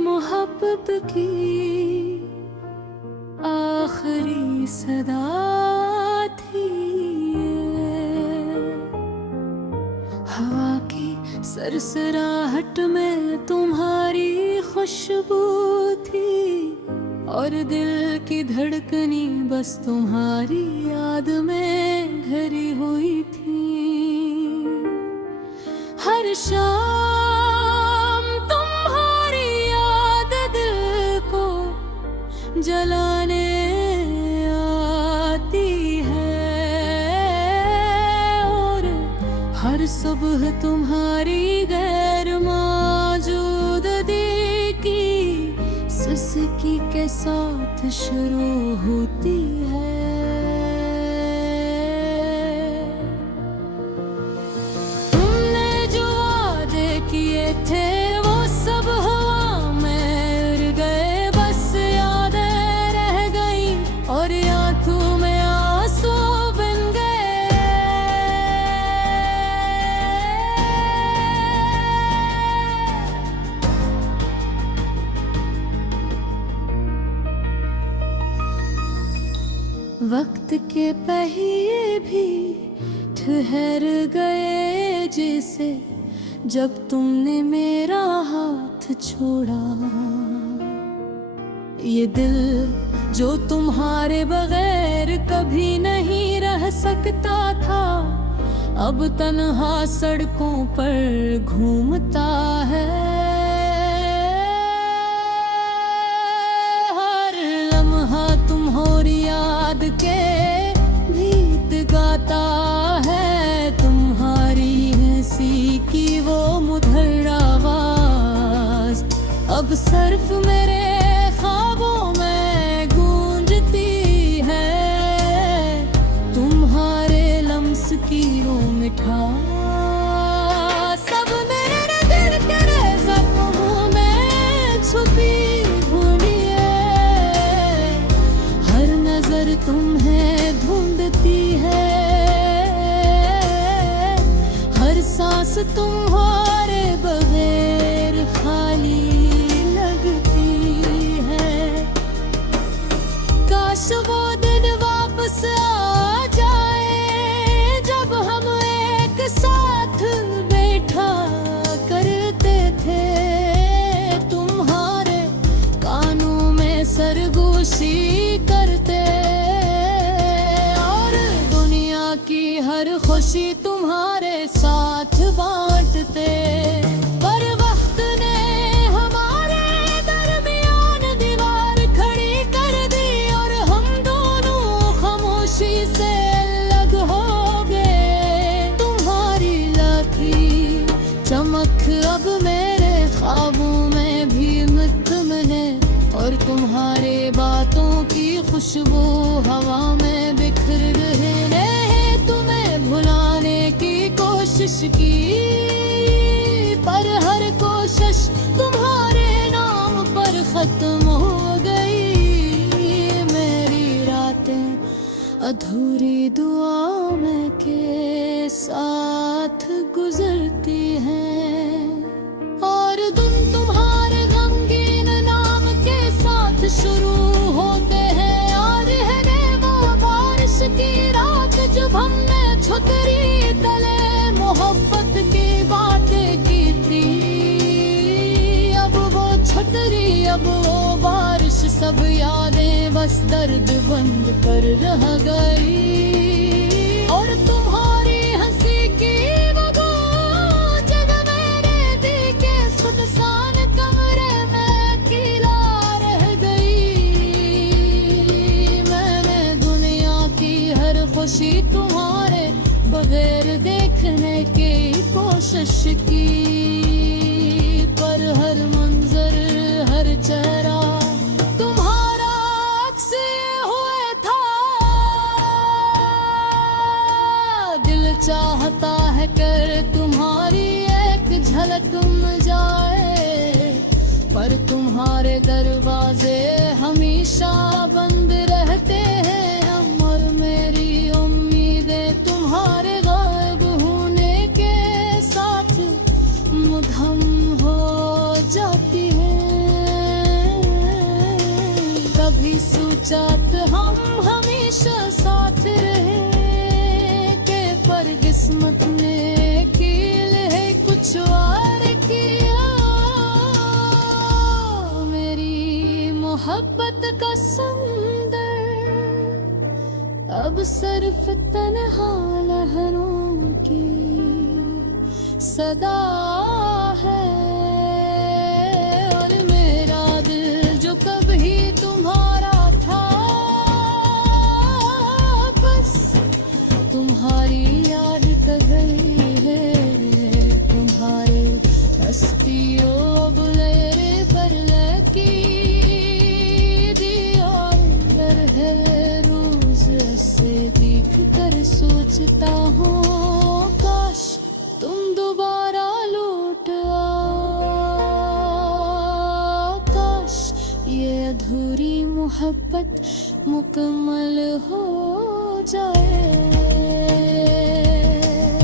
मोहब्बत की आखिरी सदा थी ये। हवा की सरसराहट में तुम्हारी खुशबू थी और दिल की धड़कनी बस तुम्हारी याद में भरी हुई थी। हर शाम तुम्हारी याद दिल को जलाने आती है और हर सुबह तुम्हारी गैर मौजूदगी की सिसकी के साथ शुरू होती है। तुमने जो वादे किए थे वो सब हवा में उड़ गए, बस यादें रह गई और आंखों में आंसू बन गए। वक्त के पहिए भी ठहर गए जैसे जब तुमने मेरा हाथ छोड़ा। ये दिल जो तुम्हारे बगैर कभी नहीं रह सकता था, अब तन्हा सड़कों पर घूमता है। हर लम्हा तुम्हारी याद के गीत गाता है, तुम्हारी हंसी की वो मधुर आवाज अब सिर्फ मेरे ख्वाबों में गूंजती है। तुम्हारे लम्स की वो मिठास सब मेरे दिल के जख्मों में छुपी हुई है। हर नजर तुम्हें ढूंढती है, हर सांस तुम्हारे बगैर खाली लगती है। काश वो दिन वापस आ जाए जब हम एक साथ बैठा करते थे। तुम्हारे कानों में सरगोशी करते और दुनिया की हर खुशी तुम्हारे साथ बांटते। पर वक्त ने हमारे दरमियान दीवार खड़ी कर दी और हम दोनों खामोशी से अलग हो गए। तुम्हारी लाखी चमक अब मेरे ख्वाबों में भी मिले और तुम्हारे बातों की खुशबू हवा में बिखर रहे हैं। तुम्हें भुलाने की कोशिश की पर हर कोशिश तुम्हारे नाम पर खत्म हो गई। मेरी रातें अधूरी दुआ में के साथ गुजरती हैं और दिन तुम्हारे गमगीन नाम के साथ शुरू होते हैं। याद है वो बारिश की रात जब हमने छतरी तले मोहब्बत की बातें की थी। अब वो छतरी अब वो बारिश सब यादें बस दर्द बंद कर रह गई। और तुम्हारी हंसी की वो जगह मेरे दिल के सुनसान कमरे में अकेला रह गई। मैंने दुनिया की हर खुशी तुम्हारे बगैर देखने की कोशिश की, पर हर मंजर हर चेहरा तुम्हारा अक्स हुए था। दिल चाहता है कर तुम्हारी एक झलक मिल जाए, पर तुम्हारे दरवाजे हमेशा बंद रहते हैं। और मेरी उम्मीदें तुम्हारे गायब होने के साथ मुधम हो जाती हैं। हमेशा साथ रहे के, पर किस्मत ने कील है कुछ और किया। मेरी मोहब्बत का समंदर अब सिर्फ तन्हा लहरों की सदा है। और मेरा दिल जो कभी तुम्हारा था, बस तुम्हारी याद कर गई है। तुम्हारे हस्तियों बुलेरे पर लगी दीवार है। रोज ऐसे देख कर सोचता हूँ, काश तुम दोबारा लौट आओ। काश ये अधूरी मोहब्बत मुकम्मल हो जाए।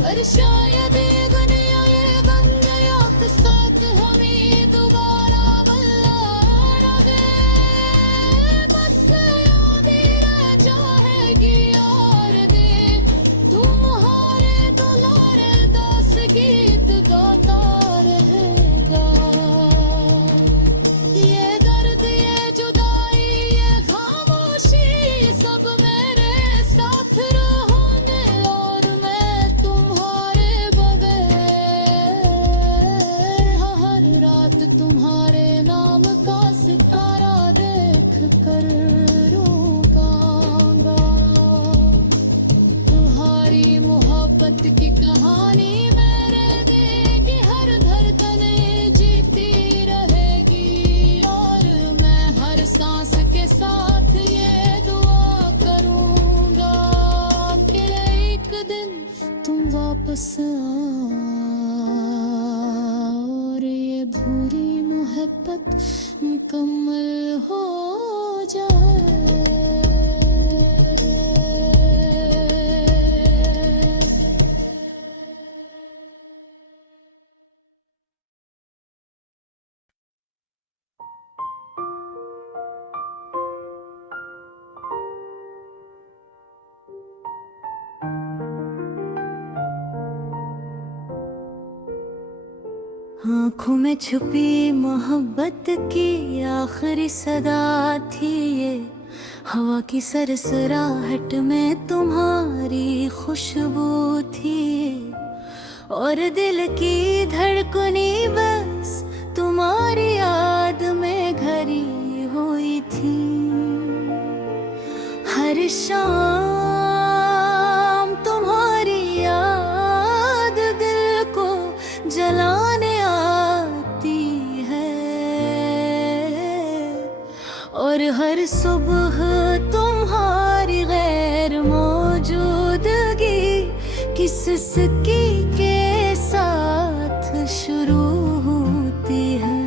और शायद ये दुनिया ये बन गया के साथ हमें दोबारा मिलाओगे। बस याद ही रह जाएगी यार दे, तुम्हारे दुलारे दास गीत गाता रहेगा। ये दर्द ये जुदाई ये खामोशी सब मेरे साथ रहोगे। और मैं तुम्हारे बगैर हर रात तुम्हारे नाम का सितारा देख कर रोऊंगा। तुम्हारी मोहब्बत की कहानी मेरे दिल की हर धड़कने जीती रहेगी। और मैं हर सांस के साथ ये दुआ करूंगा कि एक दिन तुम वापस आओ और ये भूरी मोहब्बत मुकम्मल हो जाए। आँखों में छुपी मोहब्बत की आखिरी सदा थी ये। हवा की सरसराहट में तुम्हारी खुशबू थी। और दिल की धड़कनी बस तुम्हारी याद में घरी हुई थी। हर शाम तुम्हारी याद दिल को जलाने आती है। और हर सुबह तुम्हारी गैर मौजूदगी किसकी के साथ शुरू होती है।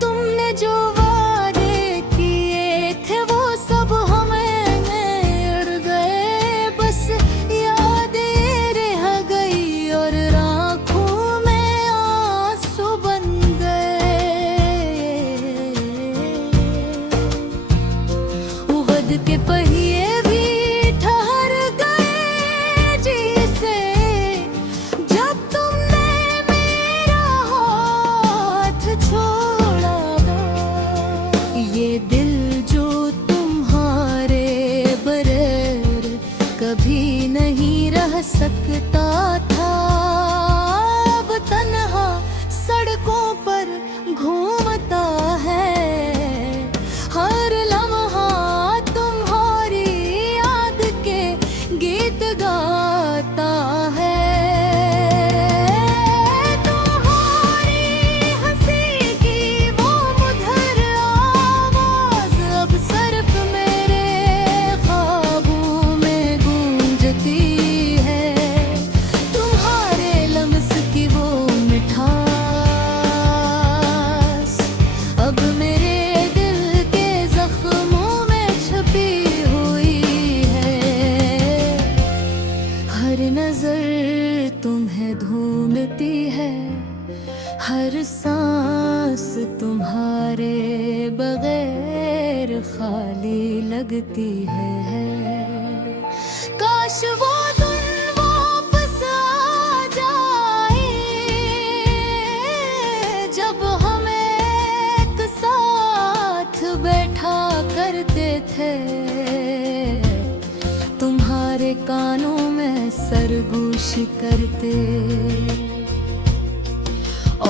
तुमने जो वादे किए थे वो सब हमें उड़ गए। बस यादें रह गई और आँखों में आंसू बन गए। उगद के पहिए भी ठहर गए जिसे, जब तुमने मेरा हाथ छोड़ा। ये दिल जो तुम्हारे बगैर कभी नहीं रह सकता था, अब तन्हा सड़कों पर घूमता है। हर लम्हा तुम्हारी याद के गीत गाता है। तुम्हारी हंसी की वो मधुर आवाज अब सिर्फ मेरे ख्वाबों में गूंजती है। तुम्हारे लम्स की वो मिठास अब मेरे दिल के जख्मों में छुपी हुई है। हर नजर तुम्हें ढूंढती है, हर सांस तुम्हारे बगैर पर खाली लगती है। काश वो दिन वापस आ जाए जब हम एक साथ बैठा करते थे, तुम्हारे कानों में सरगोशी करते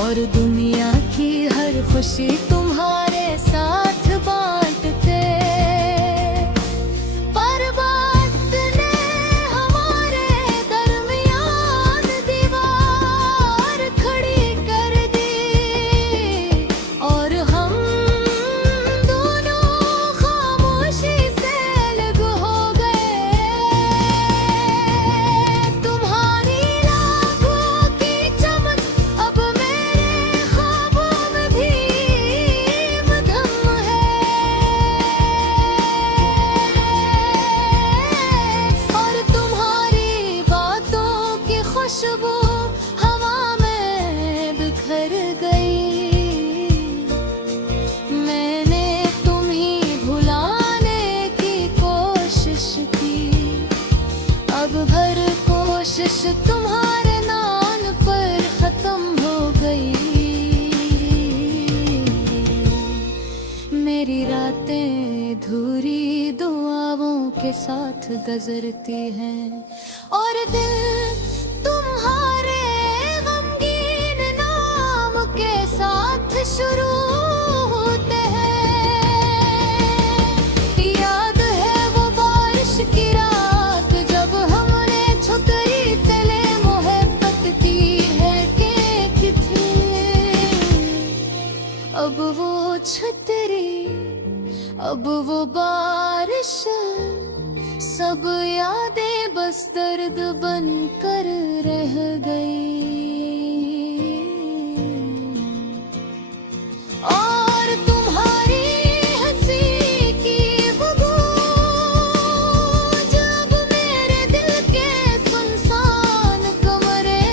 और दुनिया की हर खुशी तुम्हारे साथ बांटते। पर वक्त ने हमारे दरमियान दीवार खड़ी कर दी और हम दोनों खामोशी से अलग हो गए। तुम्हारी आँखों की चमक अब मेरे ख्वाबों में भी मधम है और तुम्हारी बातों की खुशबू हवा में बिखर गई। मैंने तुम्हें भुलाने की कोशिश की, अब हर कोशिश तुम्हारे नाम पर खत्म हो गई। मेरी रातें अधूरी दुआओं के साथ गुजरती हैं और दिल तुम्हारे गमगीन नाम के साथ शुरू होते हैं। याद है वो बारिश की रात जब हमने छतरी तले मोहब्बत की है कि थी। अब वो छतरी, अब वो बारिश, सब यादें बस दर्द बनकर रह गई। और तुम्हारी हंसी की वो गूंज अब मेरे दिल के सुनसान कमरे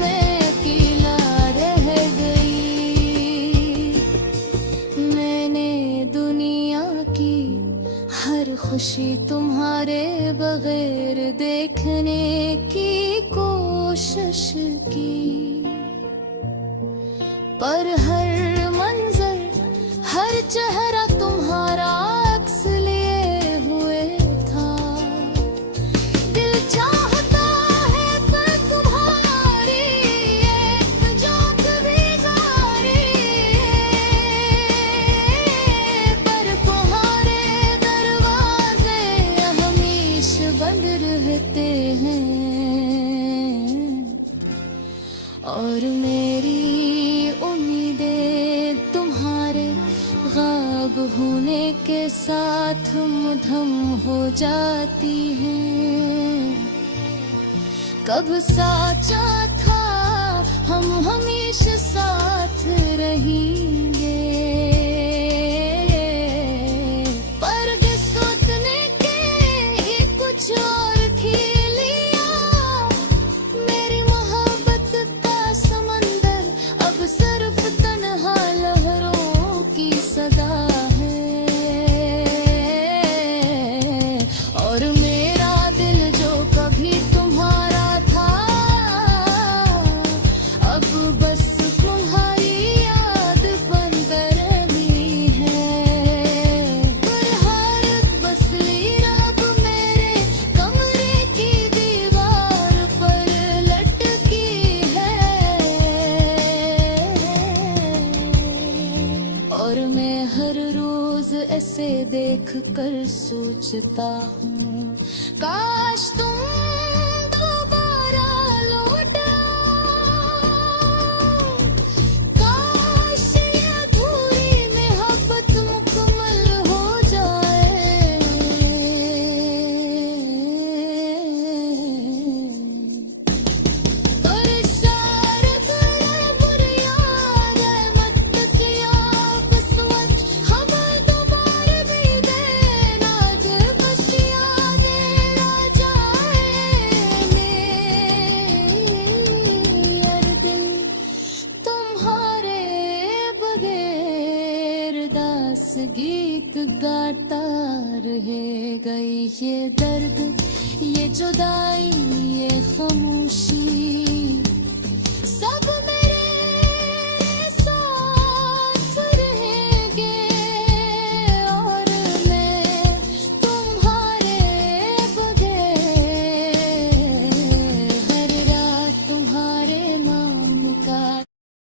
में अकेला रह गई। मैंने दुनिया की हर खुशी तुम्हारे बगैर देखने की कोशिश की, पर हर मंजर, हर चेहरा तुम्हारा अक्स लिए हुए था। दिल चाहता है पर तुम्हारी एक झलक भी जारी, पर तुम्हारे दरवाजे हमेशा बंद रहते हैं और मेरी उम्मीदें तुम्हारे गायब होने के साथ मुधम हो जाती हैं। कब साचा था हम हमेशा साथ रहेंगे, पर सोचने के ही कुछ और खिलिया। मेरी मोहब्बत का समंदर अब सिर्फ तन्हा लहरों की सदा है और मेरा दिल जो कभी तुम्हारा था अब बस तुम्हारी याद बनकर रही है। पर हर बसली रात मेरे कमरे की दीवार पर लटकी है और मैं हर रोज ऐसे देख कर सोचता हूँ काश तुम दोबारा लौट आओ। काश ये अधूरी मोहब्बत मुकम्मल हो जाए। पर सारे बड़े बुरे याद है मत किया बस वक्त हम दोबारा भी देना दे बस यादें आज गीत गाता रहेगा ये दर्द, ये जुदाई, ये खामोशी।